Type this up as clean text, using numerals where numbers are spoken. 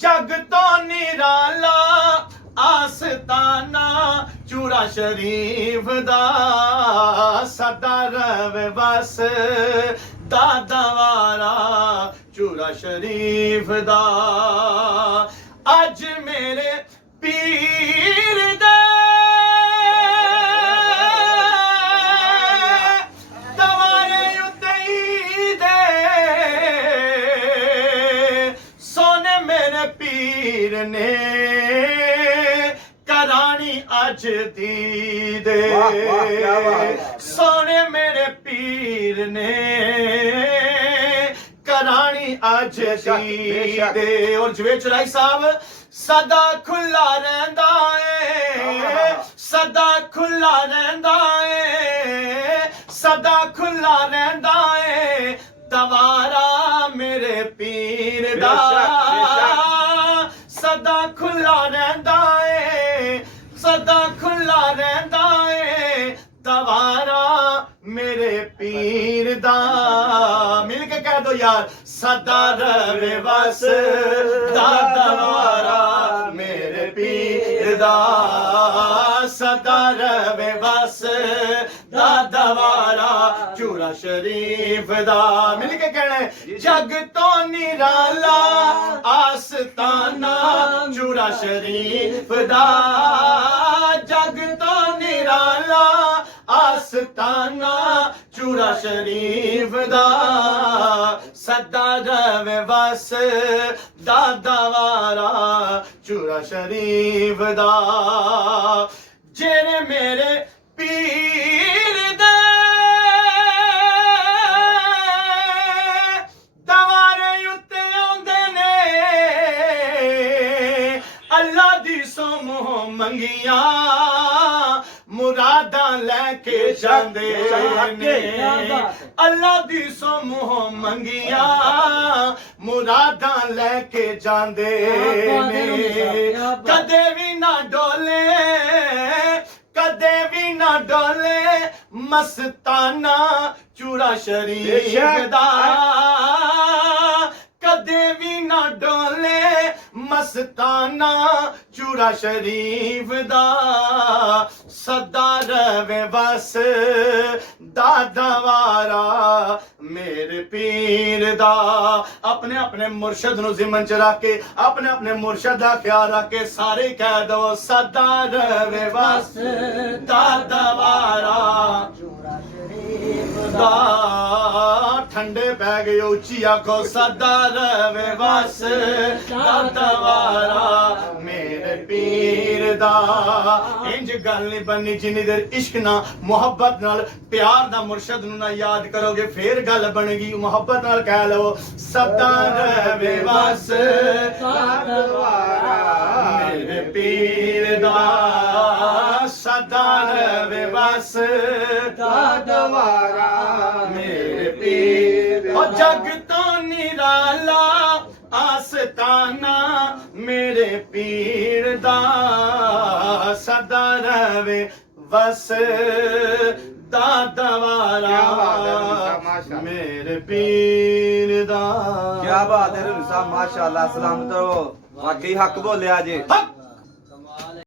जग तो निराला आस्ताना चूड़ा शरीफ दा सदा रवे बस दादा वारा चूड़ा शरीफ दा अज मेरे पीर दे दवारे उतई दे सोने मेरे पीर ने करानी अज दी दे सोने मेरे पीर ने करानी अज दी दे और जवेद चौराही साहब सदा खुला रहंदा है सदा खुला रहंदा है सदा खुला रहंदा है दवारा मेरे पीर दा सदा खुला रहंदा है सदा खुला रहंदा है दवारा मेरे पीर दा मिल के कह दो यार सदा रवे बस दवारा मेरे पीर दा सदा रवे बस दवारा चूड़ा शरीफ दा मिल के कहना जग तो निराला आस्ताना चूड़ा शरीफ दा जग तो निराला आस्ताना चूड़ा शरीफ दा सदा रवे बस दादा वारा चूड़ा शरीफ दा जेरे मेरे पीर दे दवारे उत्ते आउंदे ने अल्लाह दी सोमोह मंगियां मुरादां लैके जांदे ने अल्लाह दी सोमोह मंगियां मुरादां लैके जांदे ने कदे भी ना डोले कदे भी ना डोले मस्ताना चूड़ा शरीफ दा कदे भी ना डोले मस्ताना चूड़ा शरीफ दा सदा रवे बस दादा वारा मेरे पीर दा अपने अपने मुर्शद नु जिमन च रख के अपने अपने मुर्शद दा ख्याल रख के सारे कह दो सदा रवे बस दादा वारा दा ठंडे पै गए उच्ची आखो सदा रवे बस दादा वारा मेरे पीर दा इंज गल नहीं बननी जिन्नी देर इश्क ना मुहब्बत नाल प्यार दा मुर्शद नु ना याद करोगे फिर गल बनेगी मुहब्बत नाल कह लो सदा रवे बस दादा वारा मेरे पीर दा सदा रवे बस दादा वारा मेरे पीर और जग तो निराला आस्ताना मेरे पीर दा सदा रवे बस दादा वारा मेरे पीर दा क्या बात है रवि साहब माशाल्लाह सलामत रहो वाकई हक बोलिया जी।